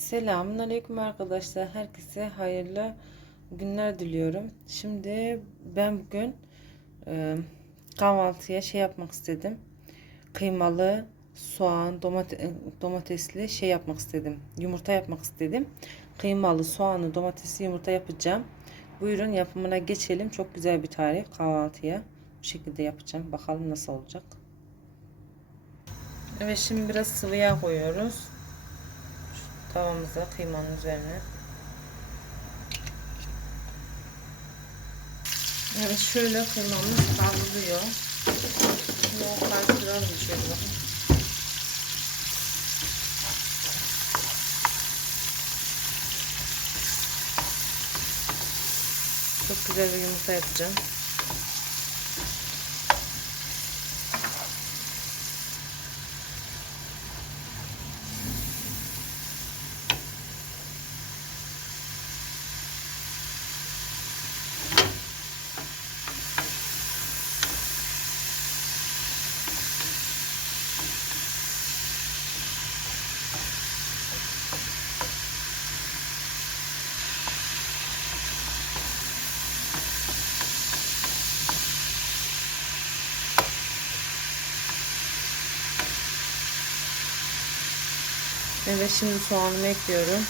Selamun Aleyküm arkadaşlar. Herkese hayırlı günler diliyorum. Şimdi ben bugün e, kahvaltıya şey yapmak istedim. Kıymalı soğan, domate, domatesli şey yapmak istedim. Yumurta yapmak istedim. Kıymalı soğanlı domatesli yumurta yapacağım. Buyurun yapımına geçelim. Çok güzel bir tarif kahvaltıya. Bu şekilde yapacağım. Bakalım nasıl olacak. Evet şimdi biraz sıvı yağ koyuyoruz tavamıza kıymanın üzerine. Evet şöyle kıymamız kavruluyor. Şimdi o karıştıralım şöyle bakın. Çok güzel bir yumurta yapacağım. Evet şimdi soğanımı ekliyorum.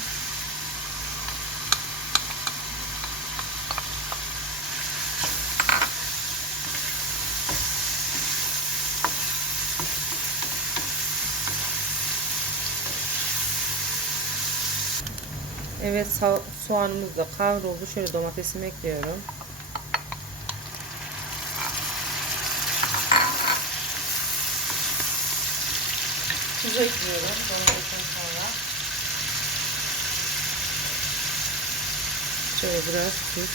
Evet soğanımız da kavruldu. Şöyle domatesimi ekliyorum. Tuz ekliyorum domatesten sonra. Şöyle biraz tuz.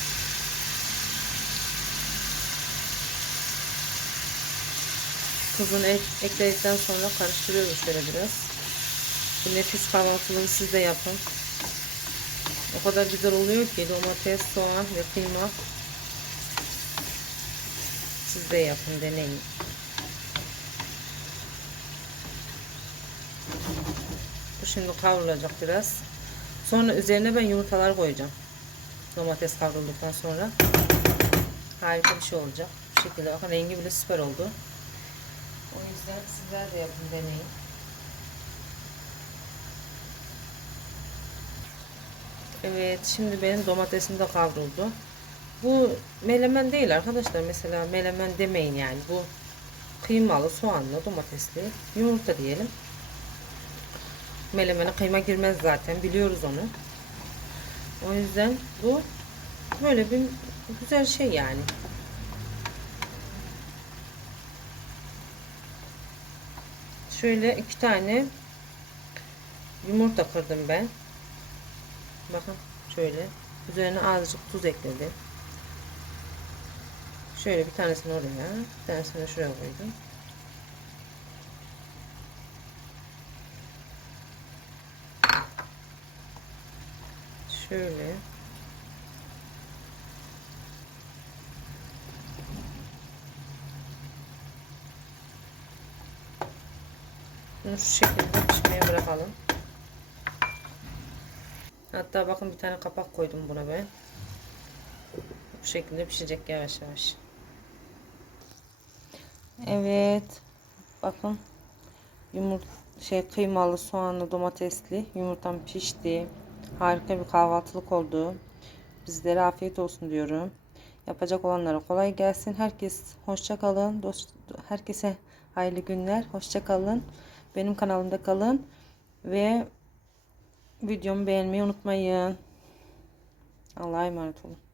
Tuzunu ek, ekledikten sonra karıştırıyoruz şöyle biraz. Bu nefis kahvaltılığı siz de yapın. O kadar güzel oluyor ki domates, soğan ve kıyma. Siz de yapın, deneyin. Bu şimdi kavrulacak biraz. Sonra üzerine ben yumurtalar koyacağım. Domates kavrulduktan sonra. Harika bir şey olacak. Bu şekilde bakın rengi bile süper oldu. O yüzden sizler de yapın deneyin. Evet şimdi benim domatesim de kavruldu. Bu melemen değil arkadaşlar. Mesela melemen demeyin yani. Bu kıymalı, soğanlı, domatesli yumurta diyelim. Melemene kıyma girmez zaten. Biliyoruz onu. O yüzden bu böyle bir güzel şey yani. Şöyle iki tane yumurta kırdım ben. Bakın şöyle. Üzerine azıcık tuz ekledim. Şöyle bir tanesini oraya, bir tanesini şuraya koydum. Şöyle. Bunu şu şekilde pişmeye bırakalım. Hatta bakın bir tane kapak koydum buna ben. Bu şekilde pişecek yavaş yavaş. Evet. Bakın. Yumurta şey kıymalı, soğanlı, domatesli yumurtam pişti. Harika bir kahvaltılık oldu. Bizlere afiyet olsun diyorum. Yapacak olanlara kolay gelsin. Herkes hoşça kalın. Dost, herkese hayırlı günler. Hoşça kalın. Benim kanalımda kalın ve videomu beğenmeyi unutmayın. Allah'a emanet olun.